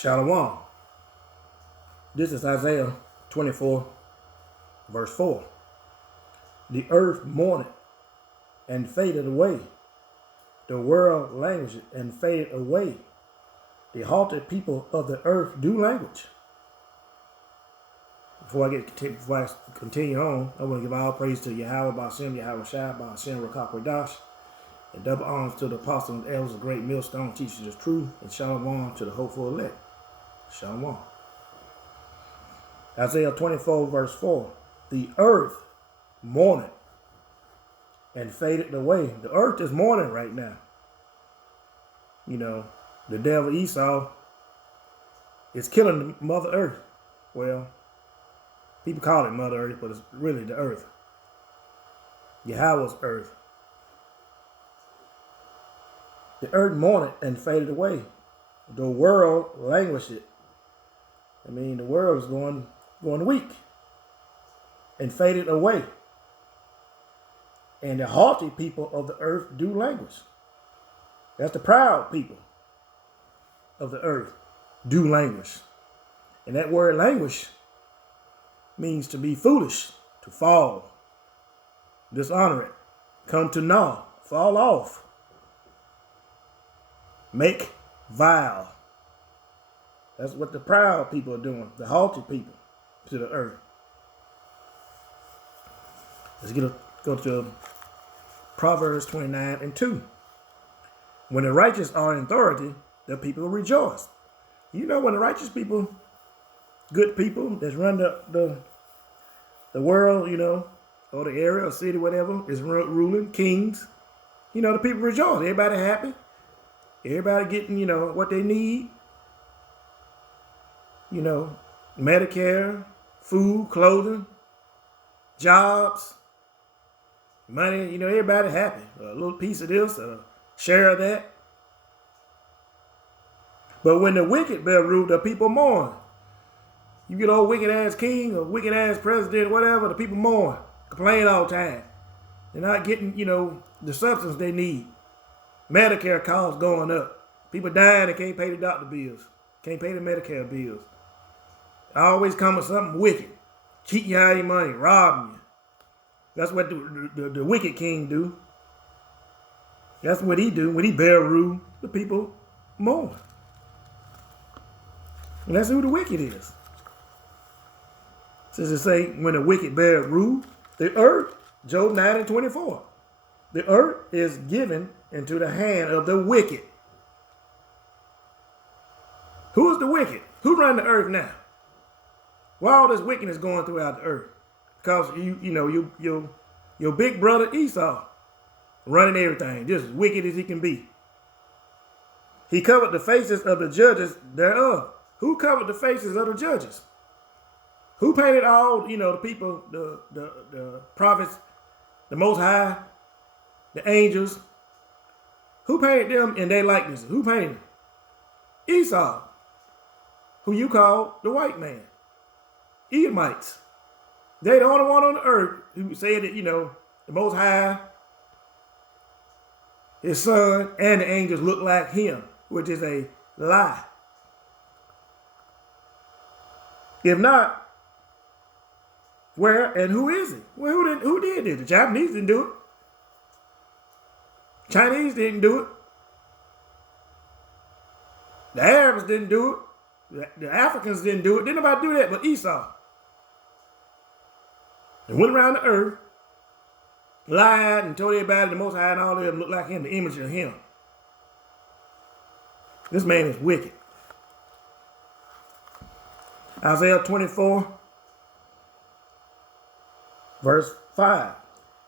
Shalom. This is Isaiah 24, verse 4. The earth mourned and faded away. The world languished and faded away. The halted people of the earth do language. Before I continue on, I want to give all praise to Yahweh Ba'ashem, Yahweh Shai, Ba'ashem, Rakakwadash, and double honors to the apostles and elders of great millstone teachers of truth, and shalom to the hopeful elect. Shalom. Isaiah 24, verse 4. The earth mourned and faded away. The earth is mourning right now. You know, the devil Esau is killing Mother Earth. Well, people call it Mother Earth, but it's really the earth. Yahweh's earth. The earth mourned and faded away. The world languished. I mean, the world is going weak and faded away. And the haughty people of the earth do languish. That's the proud people of the earth do languish. And that word languish means to be foolish, to fall, dishonor it, come to naught, fall off, make vile. That's what the proud people are doing, the haughty people to the earth. Let's go to Proverbs 29 and 2. When the righteous are in authority, the people rejoice. You know, when the righteous people, good people that run the world, you know, or the area or city, whatever, is ruling, kings, you know, the people rejoice. Everybody happy. Everybody getting, you know, what they need. You know, Medicare, food, clothing, jobs, money, you know, everybody happy. A little piece of this, a share of that. But when the wicked bear rule, the people mourn. You get old wicked ass king or wicked ass president, whatever, the people mourn, complain all the time. They're not getting, you know, the substance they need. Medicare costs going up. People dying, they can't pay the doctor bills, can't pay the Medicare bills. Always come with something wicked, cheating you out of your money, robbing you. That's what the wicked king do. That's what he do. When he bear rule, the people mourn. And that's who the wicked is. Since it say, when the wicked bear rule, the earth, Job 9 and 24, the earth is given into the hand of the wicked. Who is the wicked? Who run the earth now? Why all this wickedness going throughout the earth? Because your big brother Esau running everything, just as wicked as he can be. He covered the faces of the judges thereof. Who covered the faces of the judges? Who painted all, you know, the people, the prophets, the Most High, the angels? Who painted them in their likeness? Who painted them? Esau, who you call the white man. Edomites. They the only one on the earth who said that, you know, the Most High, his son, and the angels look like him, which is a lie. If not, where and who is it? Well, who did it? The Japanese didn't do it. Chinese didn't do it. The Arabs didn't do it. The Africans didn't do it. Didn't nobody do that but Esau. And went around the earth, lied and told everybody the Most High and all of them look like him, the image of him. This man is wicked. Isaiah 24, verse 5.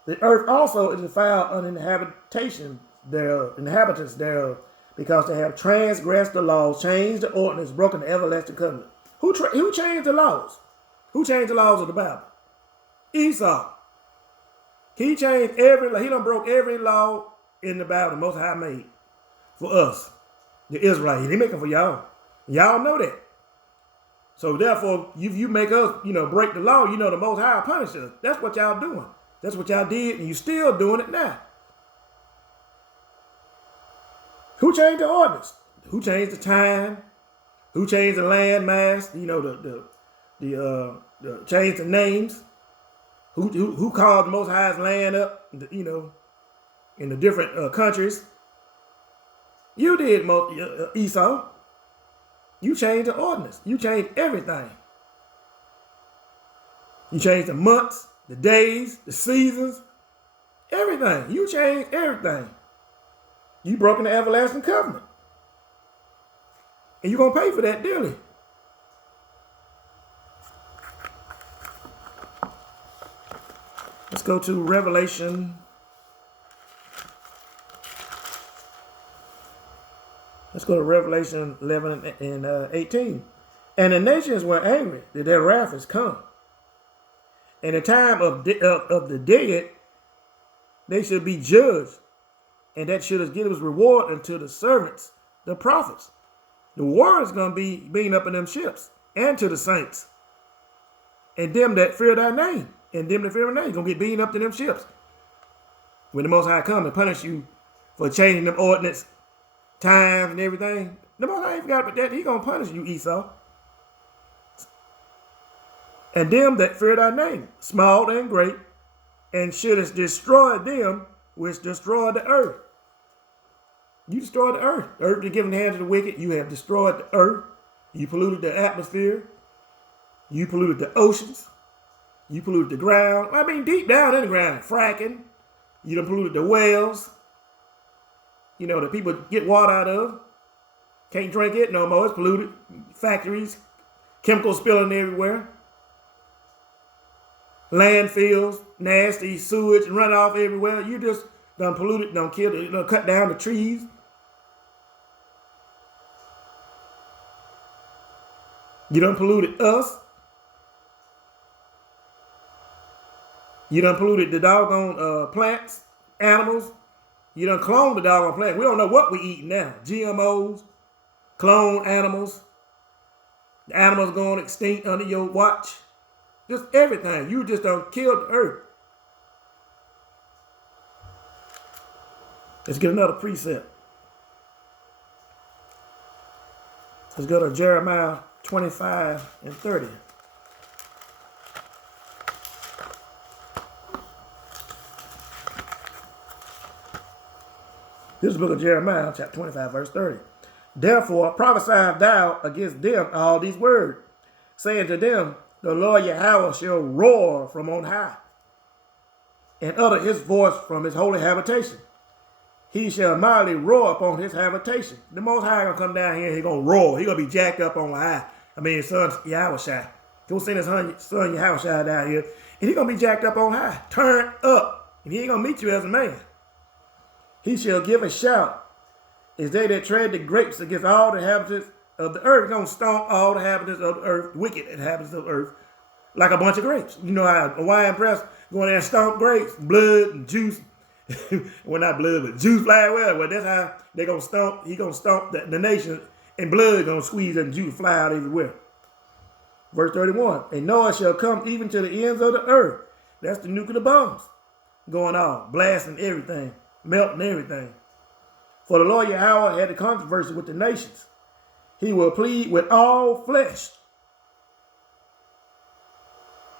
The earth also is defiled on inhabitants thereof, because they have transgressed the laws, changed the ordinance, broken the everlasting covenant. Who changed the laws? Who changed the laws of the Bible? Esau. He changed he done broke every law in the Bible the Most High made for us, the Israelites. He making for y'all. Y'all know that. So therefore, if you make us, you know, break the law, you know the Most High will punish us. That's what y'all doing. That's what y'all did, and you still doing it now. Who changed the ordinance? Who changed the time? Who changed the land mass? You know, the changed the names. Who called the Most High's land up? You know, in the different countries. You did, Esau. You changed the ordinance. You changed everything. You changed the months, the days, the seasons, everything. You changed everything. You broken the everlasting covenant. And you're going to pay for that dearly. Let's go to Revelation. Let's go to Revelation 11 and 18. And the nations were angry that their wrath is come. In the time of the dead, they should be judged. And that should give his reward unto the servants, the prophets. The war is going to be being up in them ships, and to the saints, and them that fear thy name, and them that fear thy name, going to get beaten up to them ships. When the Most High come and punish you for changing them ordinance, times, and everything, the Most High ain't forgot about that. He going to punish you, Esau. And them that fear thy name, small and great, and shouldest destroy them which destroy the earth. You destroyed the earth. The earth is given the hand of the wicked. You have destroyed the earth. You polluted the atmosphere. You polluted the oceans. You polluted the ground. I mean, deep down in the ground, fracking. You done polluted the wells. You know, that people get water out of. Can't drink it no more. It's polluted. Factories, chemicals spilling everywhere. Landfills, nasty sewage and runoff everywhere. You just done polluted, done killed, done cut down the trees. You done polluted us. You done polluted the doggone plants, animals. You done cloned the doggone plants. We don't know what we eating now. GMOs, cloned animals. The animals going extinct under your watch. Just everything. You just done killed the earth. Let's get another precept. Let's go to Jeremiah 25 and 30. This is the book of Jeremiah, chapter 25, verse 30. Therefore prophesy thou against them all these words, saying to them, the Lord Yahweh shall roar from on high, and utter his voice from his holy habitation. He shall mildly roar upon his habitation. The Most High gonna come down here and he gonna roar. He gonna be jacked up on high. I mean, his son Yahweh. He'll send his son Yahweh down here, and he gonna be jacked up on high, turned up, and he ain't gonna meet you as a man. He shall give a shout as they that tread the grapes against all the inhabitants of the earth. He's gonna stomp all the inhabitants of the earth, wicked inhabitants of the earth, like a bunch of grapes. You know how a wine press go in there and stomp grapes, blood and juice. Well, not blood, but juice fly everywhere. Well, that's how they gonna stomp. He gonna stomp the nation, and blood gonna squeeze and juice fly out everywhere. Verse 31. And Noah shall come even to the ends of the earth. That's the nuclear bombs going off, blasting everything, melting everything. For the Lord Yahweh had a controversy with the nations. He will plead with all flesh.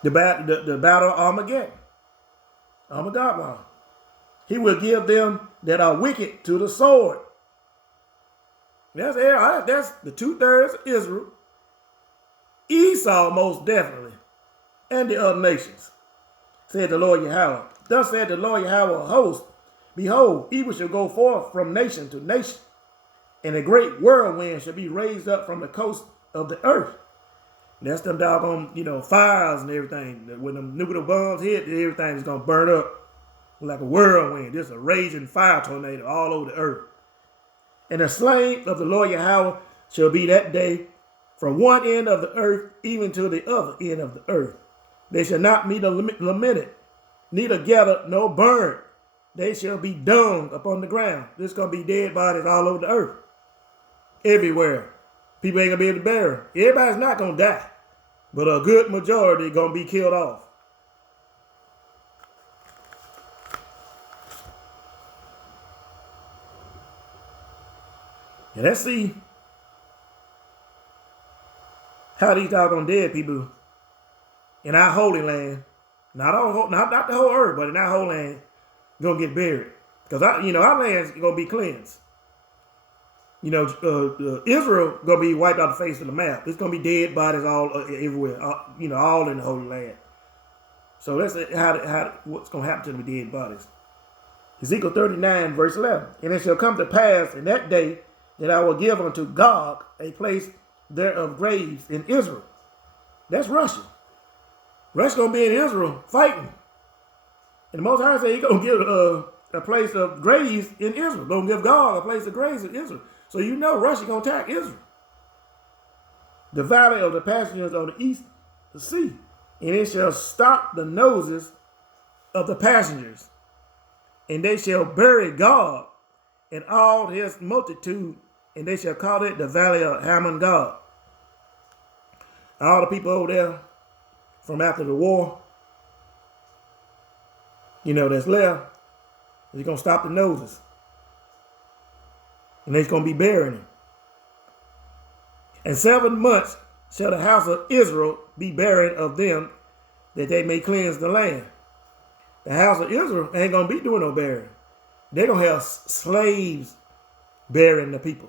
The battle of Armageddon. Armageddon. He will give them that are wicked to the sword. That's the 2/3 of Israel. Esau most definitely. And the other nations. Said the Lord Yahweh. Thus said the Lord Yahweh of hosts, behold, evil shall go forth from nation to nation, and a great whirlwind shall be raised up from the coast of the earth. And that's them doggone, fires and everything. When them nuclear bombs hit, everything is going to burn up like a whirlwind. Just a raging fire tornado all over the earth. And the slain of the Lord Yahweh shall be that day from one end of the earth even to the other end of the earth. They shall not be lamented, neither gather nor burn. They shall be dung upon the ground. There's going to be dead bodies all over the earth. Everywhere. People ain't going to be able to bury them. Everybody's not going to die. But a good majority going to be killed off. And let's see how these doggone dead people in our holy land, not the whole earth, but in our whole land, gonna get buried. Because our land's gonna be cleansed. Israel gonna be wiped off the face of the map. It's gonna be dead bodies all everywhere. All in the Holy Land. So that's what's gonna happen to the dead bodies. Ezekiel 39, verse 11. And it shall come to pass in that day that I will give unto Gog a place there of graves in Israel. That's Russia. Russia's gonna be in Israel fighting. And the Most High said He's gonna give a place of graves in Israel. Gonna give God a place of graves in Israel. So Russia gonna attack Israel. The valley of the passengers of the east, the sea, and it shall stop the noses of the passengers, and they shall bury God and all his multitude, and they shall call it the valley of Hammon God. All the people over there from after the war, that's left, he's gonna stop the noses. And they're going to be burying him. And 7 months shall the house of Israel be buried of them, that they may cleanse the land. The house of Israel ain't going to be doing no burying. They're going to have slaves burying the people.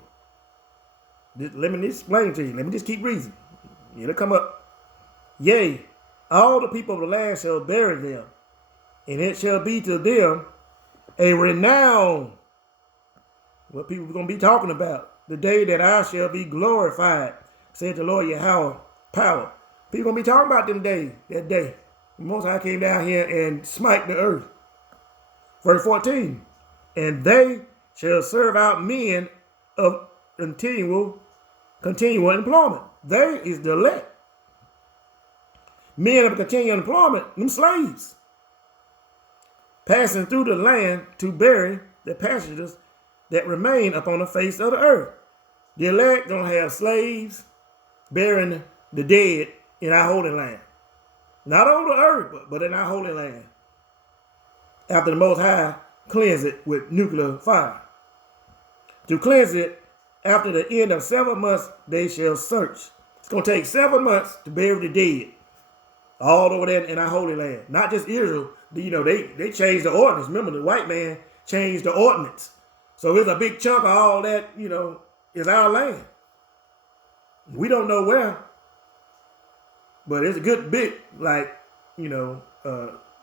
Let me explain to you. Let me just keep reading. It'll come up. Yea, all the people of the land shall bury them, and it shall be to them a renown. What people are going to be talking about. The day that I shall be glorified, said the Lord Yahweh, power. People going to be talking about that day. The Most High came down here and smite the earth. Verse 14. And they shall serve out men of continual employment. They is the elect. Men of continual employment, them slaves. Passing through the land to bury the passengers that remain upon the face of the earth. The elect gonna have slaves burying the dead in our holy land. Not on the earth, but in our holy land. After the Most High cleanse it with nuclear fire. To cleanse it, after the end of 7 months, they shall search. It's gonna take 7 months to bury the dead. All over there in our holy land. Not just Israel. They changed the ordinance. Remember, the white man changed the ordinance. So it's a big chunk of all that, is our land. We don't know where, but it's a good bit, like,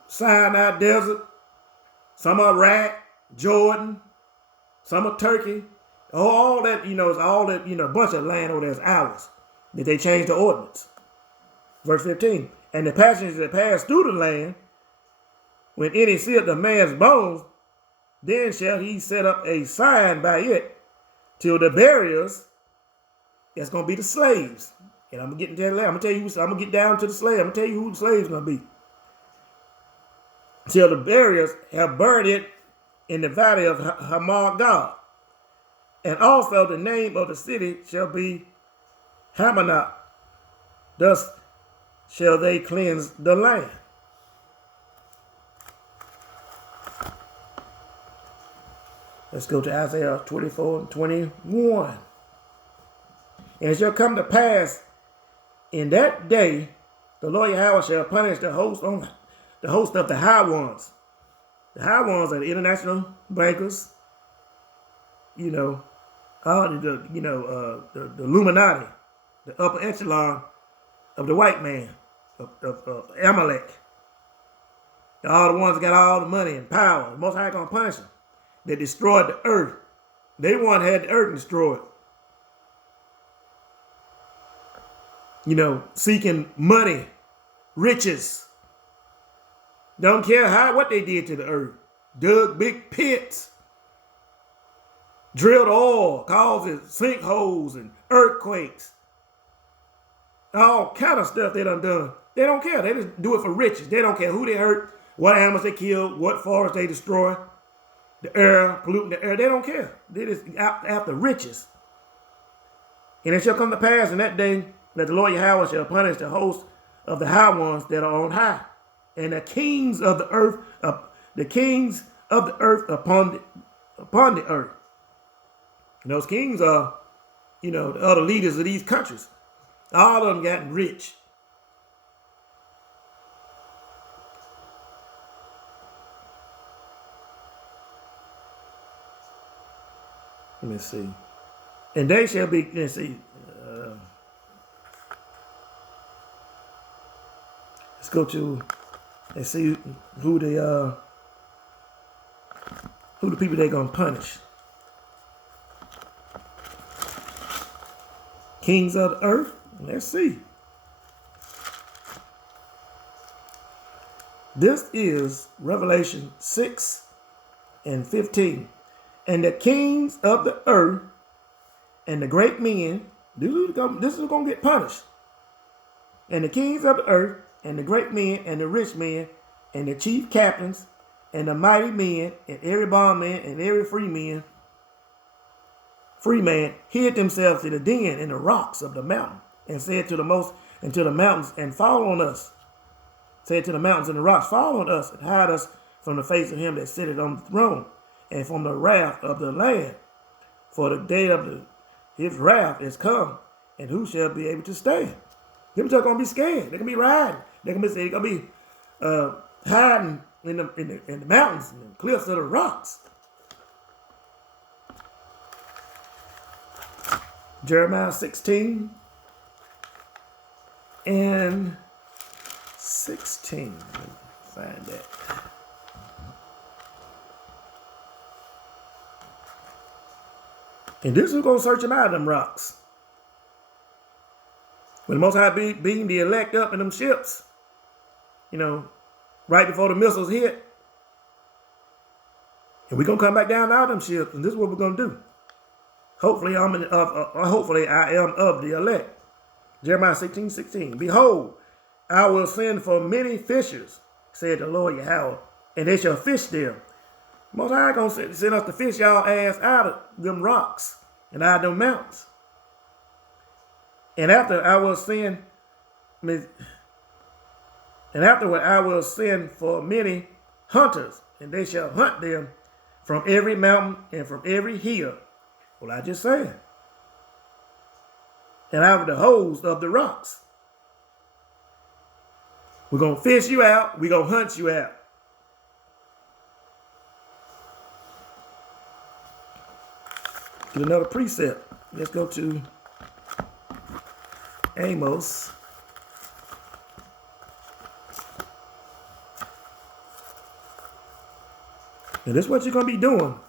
Sinai Desert, some of Iraq, Jordan, some of Turkey, all that, it's all that, a bunch of land over there is ours, that they changed the ordinance. Verse 15, and the passengers that pass through the land, when any seeth the man's bones, then shall he set up a sign by it till the buriers, that's going to be the slaves. And I'm going to get down to the slave. I'm going to tell you who the slaves going to be. Till the buriers have burned it in the valley of Hammon God. And also the name of the city shall be Hammonah. Thus shall they cleanse the land. Let's go to Isaiah 24 and 21. And it shall come to pass in that day, the Lord Yahweh shall punish the host of the high ones. The high ones are the international bankers, all the Illuminati, the upper echelon of the white man, of Amalek. All the ones that got all the money and power. The Most High gonna punish them. They destroyed the earth. They one had the earth destroyed. Seeking money, riches. Don't care what they did to the earth. Dug big pits. Drilled oil, causing sinkholes and earthquakes. All kind of stuff they done. They don't care. They just do it for riches. They don't care who they hurt, what animals they killed, what forests they destroy. The air, polluting the air, they don't care. They just after riches. And it shall come to pass in that day that the Lord Yahweh shall punish the host of the high ones that are on high, and the kings of the earth, upon the earth. And those kings are, the other leaders of these countries. All of them gotten rich. Let me see. And they shall be, let's see. Let's go to and see who the people they're gonna punish. Kings of the earth. Let's see. This is Revelation 6 and 15. And the kings of the earth and the great men, this is going to get punished. And the kings of the earth and the great men and the rich men and the chief captains and the mighty men and every bondman and every free man hid themselves in the den in the rocks of the mountain and said to the mountains and fall on us. Said to the mountains and the rocks, fall on us and hide us from the face of him that sitteth on the throne and from the wrath of the Lamb. For the day of his wrath is come, and who shall be able to stand? Them just gonna be scared. They're gonna be riding. They're gonna be hiding in the mountains and the cliffs of the rocks. Jeremiah 16 and 16. Let me find that. And this is going to search them out of them rocks. When the Most High beating the elect up in them ships, right before the missiles hit. And we're going to come back down out of them ships, and this is what we're going to do. Hopefully I am of the elect. Jeremiah 16:16. Behold, I will send for many fishers, said the Lord Yahweh, and they shall fish them. Most High gonna send us to fish y'all ass out of them rocks and out of them mountains. And afterward I will send for many hunters, and they shall hunt them from every mountain and from every hill. Well, I just said. And out of the holes of the rocks. We're going to fish you out. We're going to hunt you out. Get another precept. Let's go to Amos. And this is what you're going to be doing.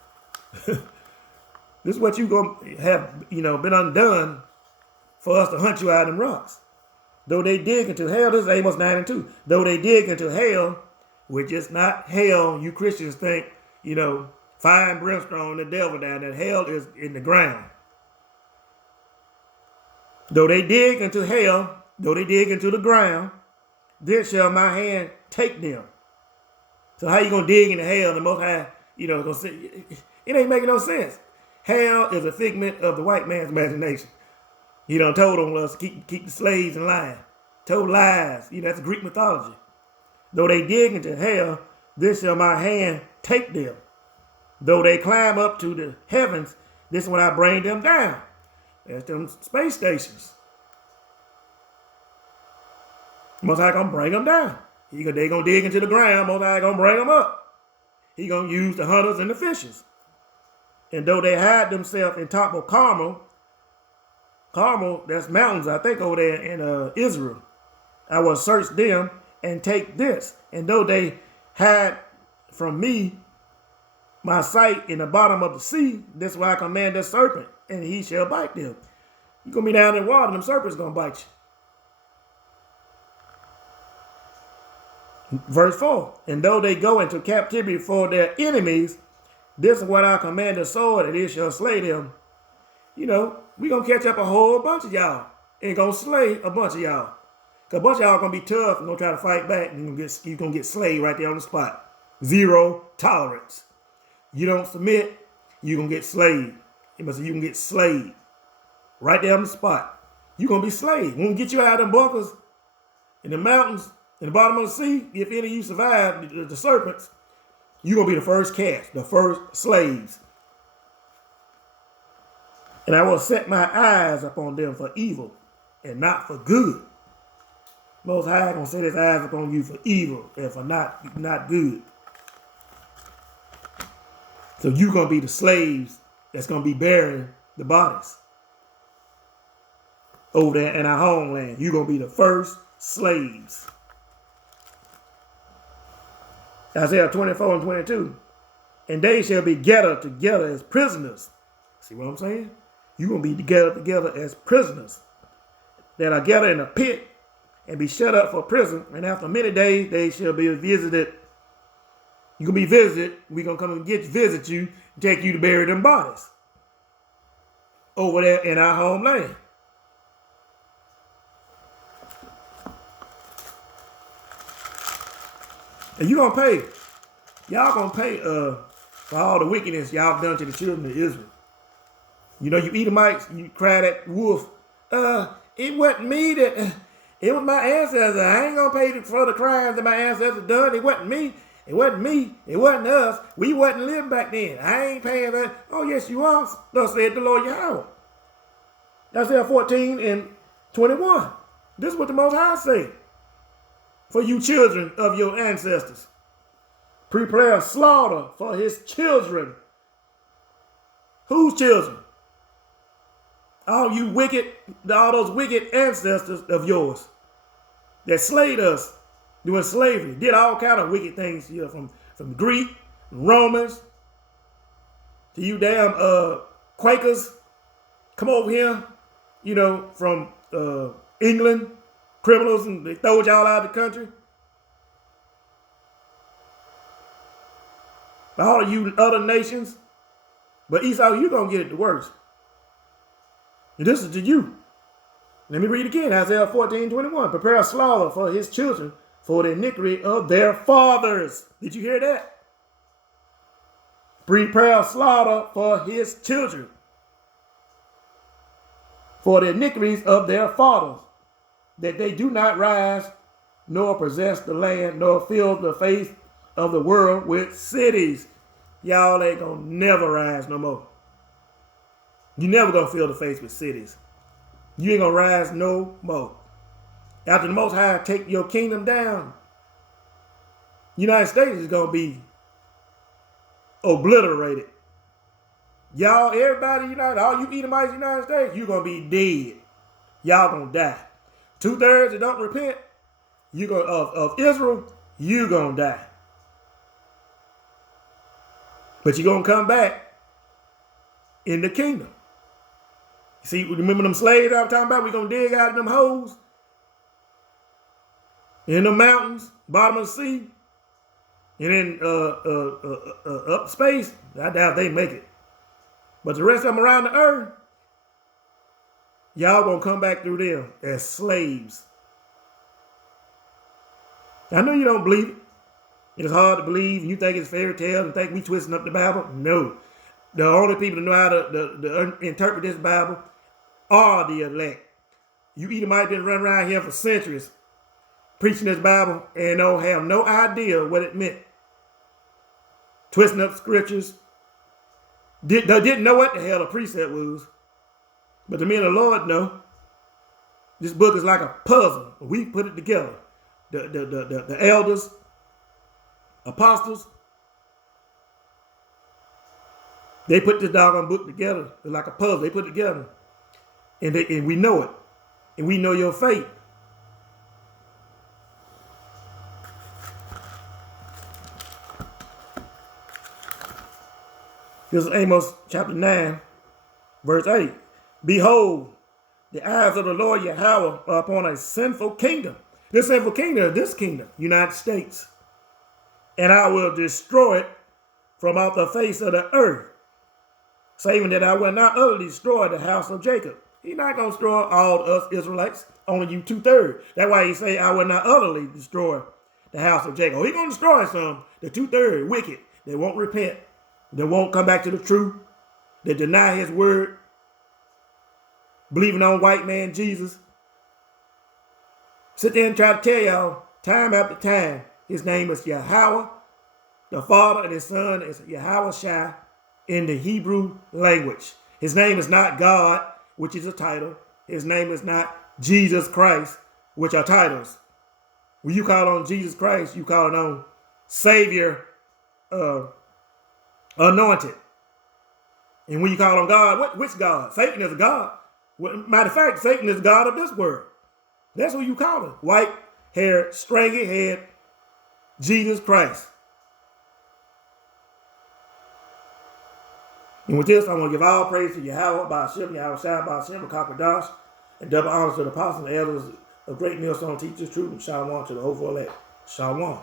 This is what you're going to have, been undone for us to hunt you out in rocks. Though they dig into hell, this is Amos 9 and 2. Though they dig into hell, which is not hell, you Christians think, fire and brimstone, the devil down there. Hell is in the ground. Though they dig into hell, though they dig into the ground, then shall my hand take them. So how you going to dig into hell? The Most High, gonna say, it ain't making no sense. Hell is a figment of the white man's imagination. He done told on us to keep the slaves in line. Told lies. That's Greek mythology. Though they dig into hell, this shall my hand take them. Though they climb up to the heavens, this is when I bring them down. That's them space stations. Most High gonna bring them down. They gonna dig into the ground. Most High gonna bring them up. He gonna use the hunters and the fishers. And though they hide themselves in top of Carmel, that's mountains, I think, over there in Israel. I will search them and take this. And though they hide from me my sight in the bottom of the sea, this is why I command the serpent, and he shall bite them. You're going to be down in the water, and them serpents going to bite you. Verse 4, and though they go into captivity for their enemies, this is what I command the sword, and it shall slay them. We're going to catch up a whole bunch of y'all and going to slay a bunch of y'all. Because a bunch of y'all going to be tough and going to try to fight back, and you're going to get slayed right there on the spot. Zero tolerance. You don't submit, you're going to get slayed. You can get slayed right there on the spot. You're going to be slayed. We're going to get you out of them bunkers in the mountains, in the bottom of the sea. If any of you survive the serpents, you're going to be the first cast, the first slaves. And I will set my eyes upon them for evil, and not for good. Most High gonna set his eyes upon you for evil and for not good. So you gonna be the slaves that's gonna be burying the bodies over there in our homeland. You gonna be the first slaves. Isaiah 24 and 22. And they shall be gathered together as prisoners. See what I'm saying? You're going to be gathered together as prisoners that are gathered in a pit and be shut up for prison. And after many days, they shall be visited. You're going to be visited. We're going to come and visit you and take you to bury them bodies over there in our homeland. And you're going to pay. Y'all going to pay for all the wickedness y'all done to the children of Israel. You know, you Edomites, you cry that wolf. It wasn't me that, it was my ancestors. I ain't going to pay for the crimes that my ancestors done. It wasn't me. It wasn't me. It wasn't us. We wasn't living back then. I ain't paying that. Oh, yes, you are. Thus said the Lord Yahweh. Isaiah 14 and 21. This is what the Most High said. For you children of your ancestors, prepare slaughter for his children. Whose children? All you wicked, all those wicked ancestors of yours that slayed us during slavery, did all kind of wicked things here, from Greek, Romans, to you damn Quakers, come over here, you know, from England, criminals, and they throwed y'all out of the country. All of you other nations, but Esau, you're going to get it the worst. And this is to you. Let me read again, Isaiah 14:21. Prepare a slaughter for his children for the iniquity of their fathers. Did you hear that? Prepare a slaughter for his children for the iniquities of their fathers, that they do not rise, nor possess the land, nor fill the face of the world with cities. Y'all ain't gonna never rise no more. You never gonna fill the face with cities. You ain't gonna rise no more. After the Most High take your kingdom down, United States is gonna be obliterated. Y'all, everybody united, all you Edomites, United States, you're gonna be dead. Y'all gonna die. 2/3 that don't repent, you gonna of Israel, you gonna die. But you're gonna come back in the kingdom. See, remember them slaves I was talking about? We're gonna dig out of them holes in the mountains, bottom of the sea, and then up space. I doubt they make it. But the rest of them around the earth, y'all gonna come back through them as slaves. I know you don't believe it. It's hard to believe. You think it's fairy tale and think we twisting up the Bible. No. The only people that know how to interpret this Bible are the elect. You Edomites been running around here for centuries preaching this Bible and don't have no idea what it meant. Twisting up scriptures. Didn't know what the hell a precept was. But the men of the Lord know. This book is like a puzzle. We put it together. The elders, apostles, they put this doggone book together. It's like a puzzle. They put it together. And we know it. And we know your fate. This is Amos chapter 9, verse 8. Behold, the eyes of the Lord Yahweh are upon a sinful kingdom. This sinful kingdom is this kingdom, United States. And I will destroy it from off the face of the earth, saving that I will not utterly destroy the house of Jacob. He's not going to destroy all us Israelites, only you 2/3. That's why he say, I will not utterly destroy the house of Jacob. He's going to destroy some, the 2/3 wicked. They won't repent. They won't come back to the truth. They deny his word, believing on white man Jesus. Sit there and try to tell y'all time after time, his name is Yahweh, the Father, and his Son is Yahweh Shai in the Hebrew language. His name is not God, which is a title. His name is not Jesus Christ, which are titles. When you call on Jesus Christ, you call it on Savior, anointed. And when you call on God, which God? Satan is a God. Matter of fact, Satan is the God of this world. That's who you call him. White-haired, straight-head, Jesus Christ. And with this, I want to give all praise to Yahweh, Ba'ashem, Yahweh Shai, Ba'ashem, Kakadash, and double honors to the apostles and elders of great millstone teachers, truth, and Shalom to the whole elect. Shalom.